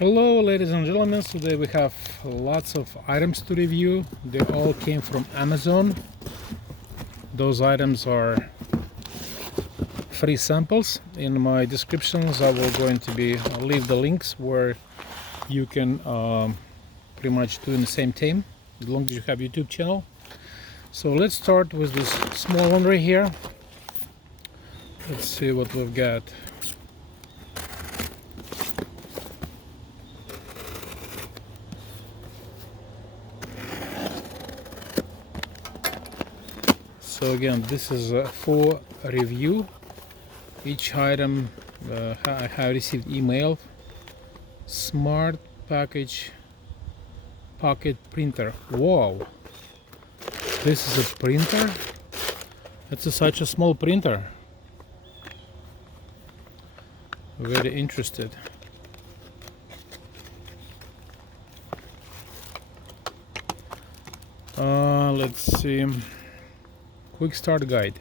Hello ladies and gentlemen, today we have lots of items to review. They all came from Amazon. Those items are free samples. In my descriptions I will leave the links where you can pretty much do in the same theme as long as you have YouTube channel. So let's start with this small one right here. Let's see what we've got. So again, this is for review. Each item I have received email. Smart package pocket printer. Wow, this is a printer. It's such a small printer. Very interested. Let's see. Quick start guide.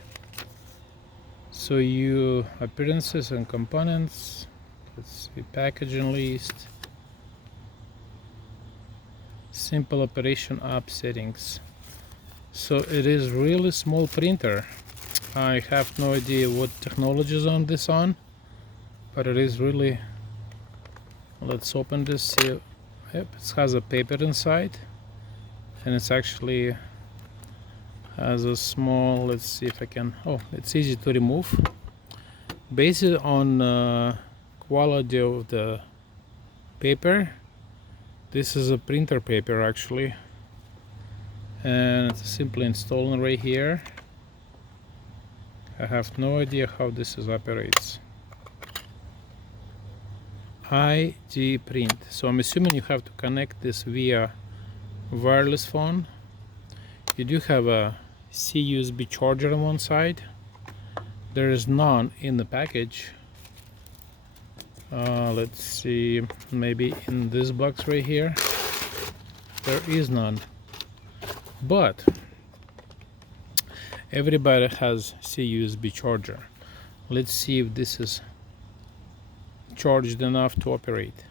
So you appearances and components. Let's see, packaging list. Simple operation app settings. So it is really small printer. I have no idea what technology is on this but it is really. Let's open this. See, yep, it has a paper inside, and it's actually has a small, let's see if I can, it's easy to remove. Based on quality of the paper, this is a printer paper actually, and it's simply installed right here. I have no idea how this operates. ID print, so I'm assuming you have to connect this via wireless phone. You do have a USB charger on one side. There is none in the package. Let's see, maybe in this box right here there is none, but everybody has USB charger. Let's see if this is charged enough to operate.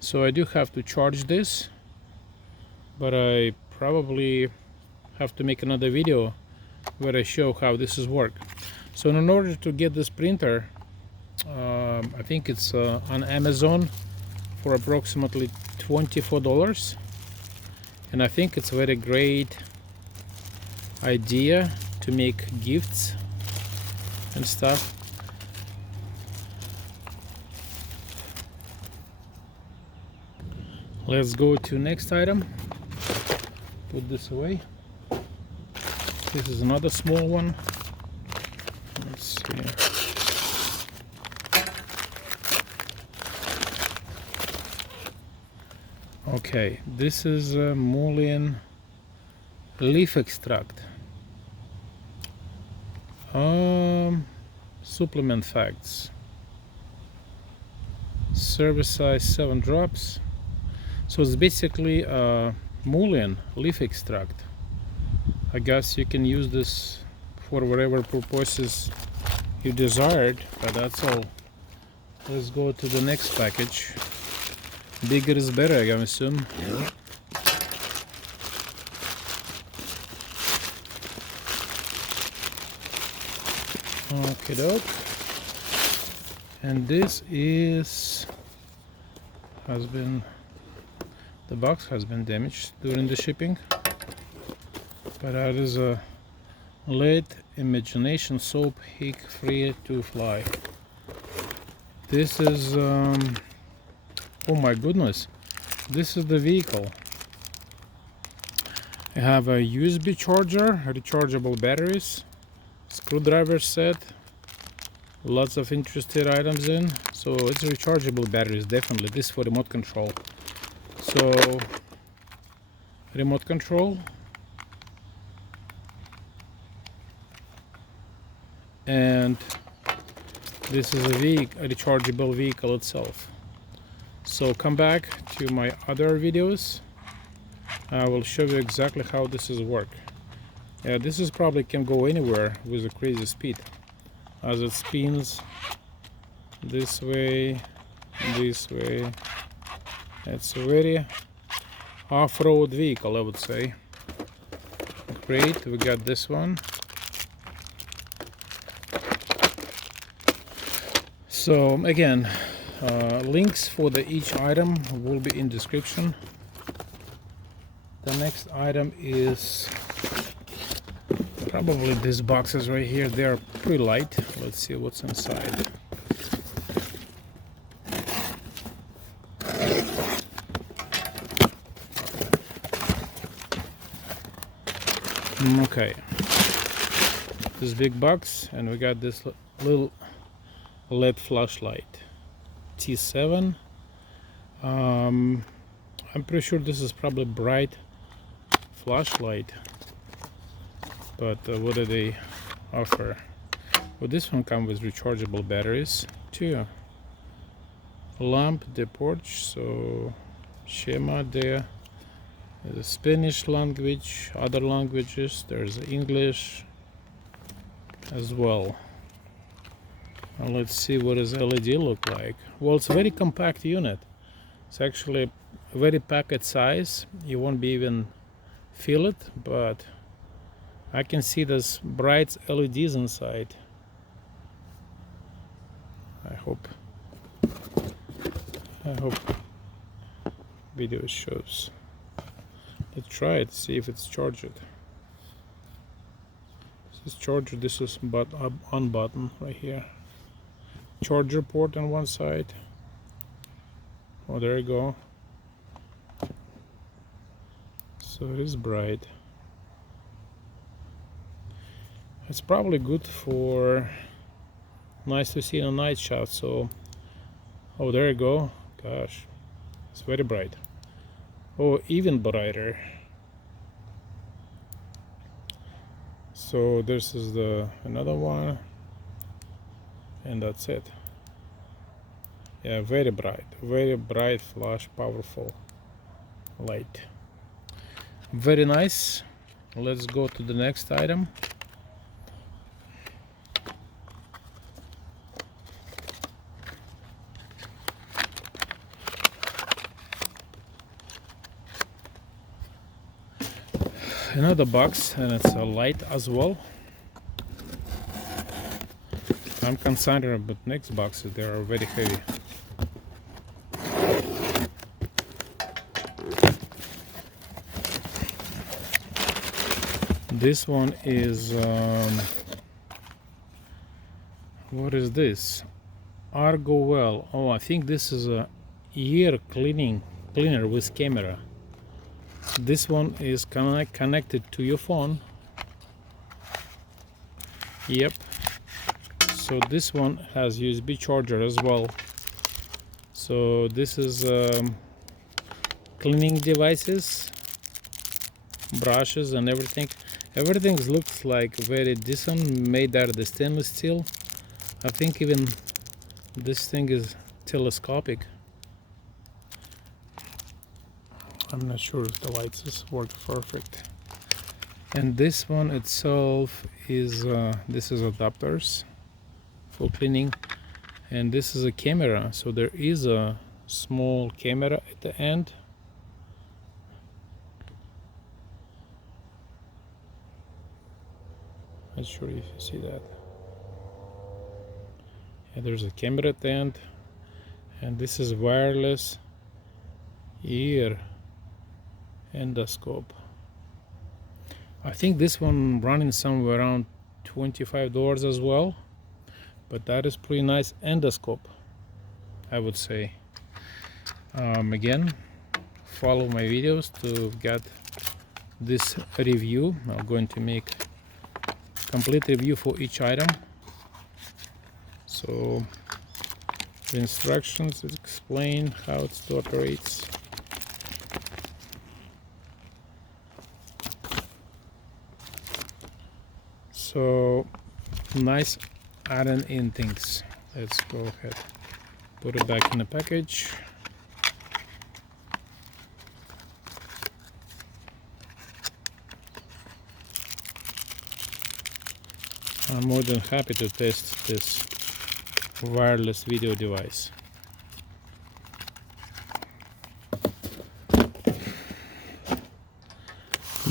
So I do have to charge this, but I probably have to make another video where I show how this is work. So in order to get this printer, I think it's on Amazon for approximately $24, and I think it's a very great idea to make gifts and stuff. Let's go to next item. Put this away. This is another small one. Let's see. Okay, this is a Mullen leaf extract. Supplement facts. Service size 7 drops. So it's basically Mullen leaf extract. I guess you can use this for whatever purposes you desired, but that's all. Let's go to the next package. Bigger is better, I assume. Okay, doke. And this is the box has been damaged during the shipping, but that is a LED imagination soap heat free to fly. This is oh my goodness, this is the vehicle. I have a USB charger, rechargeable batteries, screwdriver set, lots of interesting items in. So it's rechargeable batteries, definitely. This for remote control. So remote control, and this is a rechargeable vehicle itself. So come back to my other videos. I will show you exactly how this is work. Yeah, this is probably can go anywhere with a crazy speed as it spins this way, It's a very off-road vehicle, I would say. Great, we got this one. So again, links for each item will be in description. The next item is probably these boxes right here. They are pretty light. Let's see what's inside. Okay, this big box, and we got this little LED flashlight T7. I'm pretty sure this is probably bright flashlight, but what do they offer? Well, this one comes with rechargeable batteries too. Lamp de porch, so schema there. There's Spanish language, other languages, there's English as well. Now let's see what does LED look like. Well, it's a very compact unit. It's actually a very packed size. You won't be even feel it, but I can see there's bright LEDs inside. I hope video shows. Let's try it, see if it's charged. This is charger, this is on button right here. Charger port on one side. Oh, there you go. So it is bright. It's probably good for nice to see in a night shot. So, oh, there you go. Gosh, it's very bright. Oh, even brighter. So this is another one, and that's it. Yeah, very bright flash, powerful light. Very nice. Let's go to the next item. Another box, and it's a light as well. I'm concerned about next boxes, they are very heavy. This one is what is this? Argo Well. Oh, I think this is a ear cleaner with camera. This one is connected to your phone. Yep. So this one has USB charger as well. So this is cleaning devices, brushes and everything. Everything looks like very decent, made out of the stainless steel. I think even this thing is telescopic. I'm not sure if the lights work perfect. And this one itself is this is adapters for cleaning, and this is a camera. So there is a small camera at the end. Not sure if you see that. Yeah, there's a camera at the end, and this is wireless ear endoscope. I think this one running somewhere around $25 as well, but that is pretty nice endoscope, I would say. Again, follow my videos to get this review. I'm going to make complete review for each item. So the instructions explain how it operates. So nice iron in things. Let's go ahead, put it back in the package. I'm more than happy to test this wireless video device.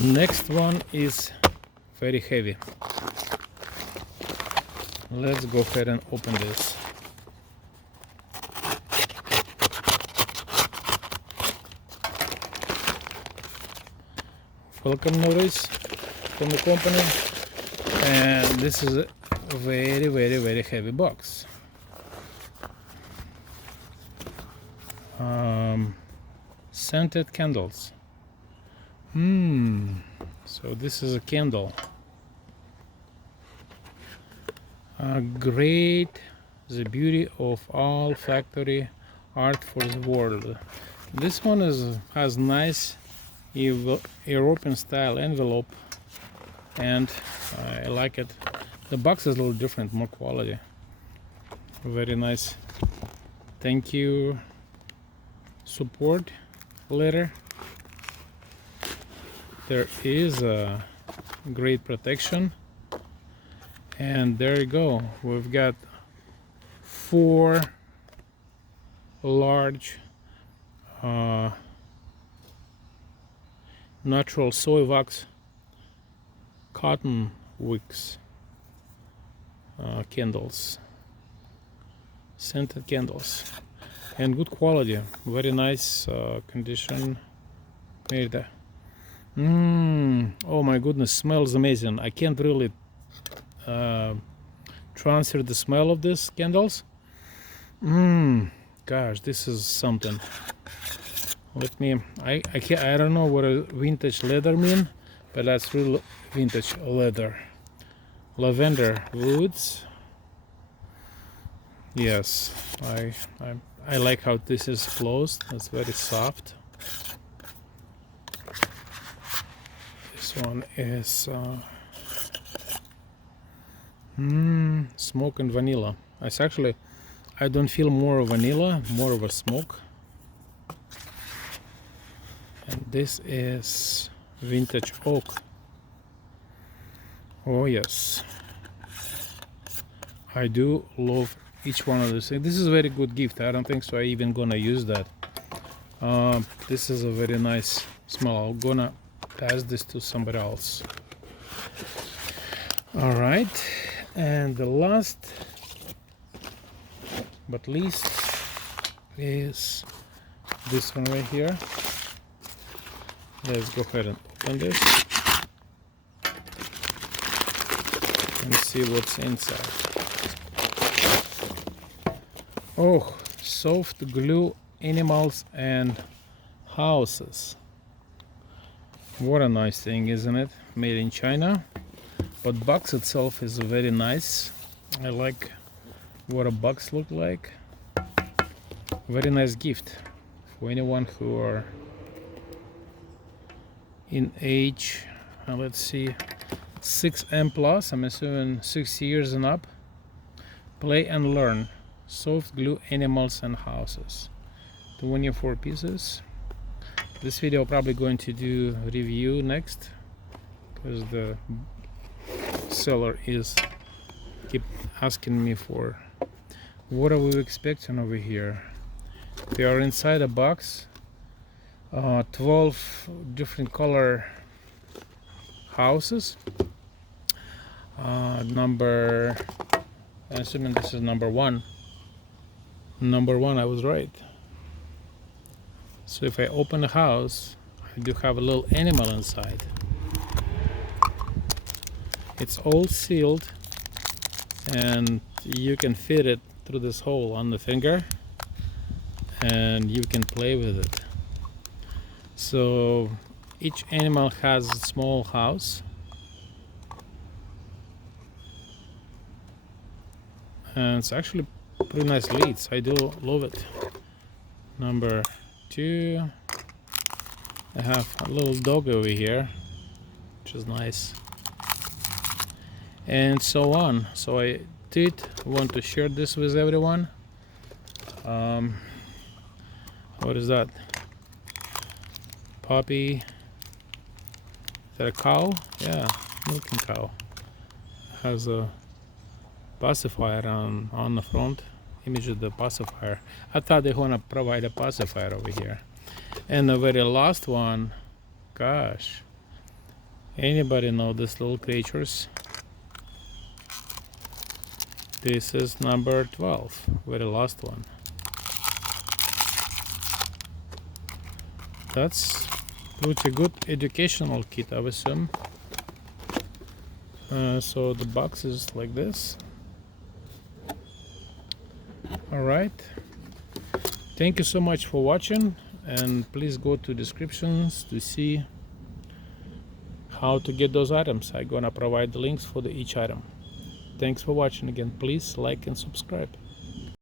Next one is very heavy. Let's go ahead and open this. Welcome notice from the company, and this is a very heavy box. Scented candles. So this is a candle. Great, the beauty of all factory art for the world. This one has nice European style envelope, and I like it. The box is a little different, more quality. Very nice. Thank you support letter. There is a great protection, and there you go. We've got 4 large natural soy wax cotton wicks candles, scented candles, and good quality, very nice condition. Made there. Oh my goodness, smells amazing. I can't really transfer the smell of these candles. Gosh, this is something. Let me, I don't know what a vintage leather mean, but that's real vintage leather. Lavender woods. Yes, I like how this is closed. It's very soft. This one is smoke and vanilla. It's actually, I don't feel more of vanilla, more of a smoke. And this is vintage oak. Oh yes, I do love each one of these things. This is a very good gift. I don't think so I even gonna use that. This is a very nice smell. I'm gonna pass this to somebody else. All right, and the last but least is this one right here. Let's go ahead and open this and see what's inside. Oh, soft glue animals and houses. What a nice thing, isn't it? Made in China. But box itself is very nice. I like what a box look like. Very nice gift for anyone who are in age, let's see, 6M plus, I'm assuming 6 years and up. Play and learn. Soft glue animals and houses. 24 pieces. This video probably going to do review next, because the seller is keep asking me for what are we expecting over here. They are inside a box. 12 different color houses. Number, I'm assuming this is number 1. Number 1, I was right. So if I open the house, I do have a little animal inside. It's all sealed, and you can fit it through this hole on the finger, and you can play with it. So each animal has a small house, and it's actually pretty nice leads. I do love it. Number 2, I have a little dog over here, which is nice, and so on. So I did want to share this with everyone. What is that? Puppy. Is that a cow? Yeah, milking cow. Has a pacifier on the front. Image of the pacifier. I thought they want to provide a pacifier over here. And the very last one, gosh, Anybody know these little creatures? This is number 12, very last one. That's pretty good educational kit, I would assume. So the box is like this. Alright, thank you so much for watching, and please go to descriptions to see how to get those items. I'm gonna provide the links for each item. Thanks for watching again. Please like and subscribe.